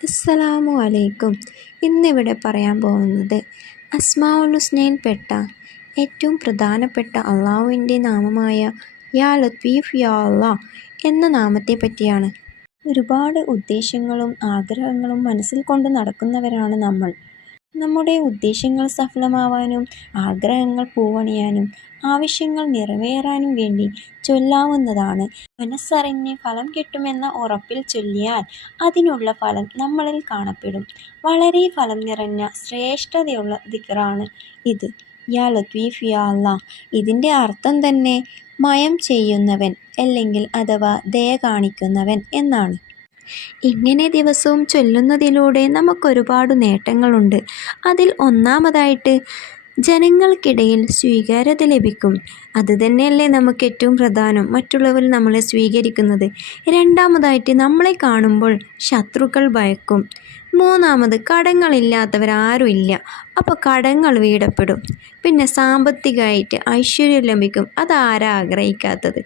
അസ്സലാമു അലൈക്കും ഇന്നിവിടെ പറയാൻ പോകുന്നത് അസ്മാഉൽ ഹുസ്നയിൽപ്പെട്ട ഏറ്റവും പ്രധാനപ്പെട്ട അള്ളാഹുവിന്റെ നാമമായ യാ ലത്തീഫ് യാ അള്ളാ എന്ന നാമത്തെ പറ്റിയാണ്. ഒരുപാട് ഉദ്ദേശങ്ങളും ആഗ്രഹങ്ങളും മനസ്സിൽ കൊണ്ട് നടക്കുന്നവരാണ് നമ്മൾ. നമ്മുടെ ഉദ്ദേശങ്ങൾ സഫലമാവാനും ആഗ്രഹങ്ങൾ പൂവണിയാനും ആവശ്യങ്ങൾ നിറവേറാനും വേണ്ടി ചൊല്ലാവുന്നതാണ്. മനസ്സറിഞ്ഞ് ഫലം കിട്ടുമെന്ന ഉറപ്പിൽ ചൊല്ലിയാൽ അതിനുള്ള ഫലം നമ്മളിൽ കാണപ്പെടും. വളരെ ഫലം നിറഞ്ഞ ശ്രേഷ്ഠതയുള്ള ദിക്റാണ് ഇത്. യാ ലത്വീഫ് ഇതിന്റെ അർത്ഥം തന്നെ മയം ചെയ്യുന്നവൻ അല്ലെങ്കിൽ അഥവാ ദയ കാണിക്കുന്നവൻ എന്നാണ്. ഇങ്ങനെ ദിവസവും ചൊല്ലുന്നതിലൂടെ നമുക്കൊരുപാട് നേട്ടങ്ങളുണ്ട്. അതിൽ ഒന്നാമതായിട്ട് ജനങ്ങൾക്കിടയിൽ സ്വീകാര്യത ലഭിക്കും. അത് തന്നെയല്ലേ നമുക്ക് ഏറ്റവും പ്രധാനം. മറ്റുള്ളവർ നമ്മളെ സ്വീകരിക്കുന്നത്. രണ്ടാമതായിട്ട് നമ്മളെ കാണുമ്പോൾ ശത്രുക്കൾ ഭയക്കും. മൂന്നാമത് കടങ്ങളില്ലാത്തവരാരും ഇല്ല അപ്പോൾ കടങ്ങൾ വീടപ്പെടും. പിന്നെ സാമ്പത്തികമായിട്ട് ഐശ്വര്യം ലഭിക്കും. അതാരാ ആഗ്രഹിക്കാത്തത്?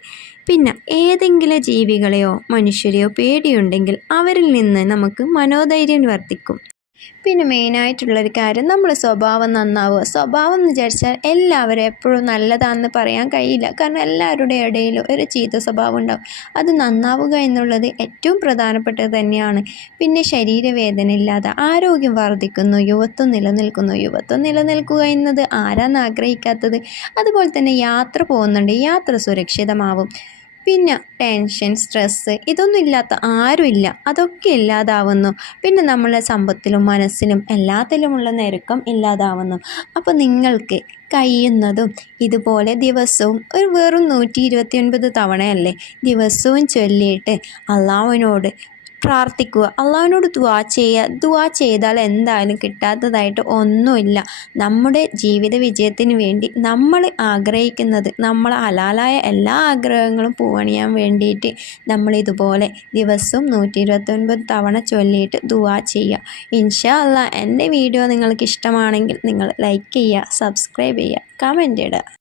പിന്നെ ഏതെങ്കിലും ജീവികളെയോ മനുഷ്യരെയോ പേടിയുണ്ടെങ്കിൽ അവരിൽ നിന്ന് നമുക്ക് മനോധൈര്യം വർദ്ധിക്കും. പിന്നെ മെയിനായിട്ടുള്ളൊരു കാര്യം നമ്മൾ സ്വഭാവം നന്നാവുക. സ്വഭാവം എന്ന് വിചാരിച്ചാൽ എല്ലാവരും എപ്പോഴും നല്ലതാണെന്ന് പറയാൻ കഴിയില്ല. കാരണം എല്ലാവരുടെ ഇടയിലും ഒരു ചീത്ത സ്വഭാവം ഉണ്ടാവും. അത് നന്നാവുക എന്നുള്ളത് ഏറ്റവും പ്രധാനപ്പെട്ടത് തന്നെയാണ്. പിന്നെ ശരീരവേദന ഇല്ലാതെ ആരോഗ്യം വർദ്ധിക്കുന്നു യുവത്വം നിലനിൽക്കുന്നു. യുവത്വം നിലനിൽക്കുക എന്നത് ആരാന്ന് ആഗ്രഹിക്കാത്തത്? അതുപോലെ തന്നെ യാത്ര പോകുന്നുണ്ട്. യാത്ര സുരക്ഷിതമാവും. പിന്നെ ടെൻഷൻ സ്ട്രെസ്സ് ഇതൊന്നും ഇല്ലാത്ത ആരുമില്ല അതൊക്കെ ഇല്ലാതാവുന്നു. പിന്നെ നമ്മളെ സമ്പത്തിലും മനസ്സിലും എല്ലാത്തിലുമുള്ള ഞെരുക്കം ഇല്ലാതാവുന്നു. അപ്പോൾ നിങ്ങൾക്ക് കഴിയുന്നതും ഇതുപോലെ ദിവസവും ഒരു വെറും നൂറ്റി ഇരുപത്തി ഒൻപത് തവണയല്ലേ ദിവസവും ചൊല്ലിയിട്ട് അള്ളാഹുവിനോട് പ്രാർത്ഥിക്കുക. അള്ളാഹുവിനോട് ദുവാ ചെയ്യുക ദുവാ ചെയ്താൽ എന്തായാലും കിട്ടാത്തതായിട്ട് ഒന്നുമില്ല. നമ്മുടെ ജീവിത വിജയത്തിന് വേണ്ടി നമ്മൾ ആഗ്രഹിക്കുന്നത് നമ്മൾ ഹലാലായ എല്ലാ ആഗ്രഹങ്ങളും പൂവണിയാൻ വേണ്ടിയിട്ട് നമ്മൾ ഇതുപോലെ ദിവസവും നൂറ്റി ഇരുപത്തൊൻപത് തവണ ചൊല്ലിയിട്ട് ദുവാ ചെയ്യുക. ഇൻഷാ അല്ല എന്റെ വീഡിയോ നിങ്ങൾക്ക് ഇഷ്ടമാണെങ്കിൽ നിങ്ങൾ ലൈക്ക് ചെയ്യുക സബ്സ്ക്രൈബ് ചെയ്യുക കമന്റ് ഇടുക.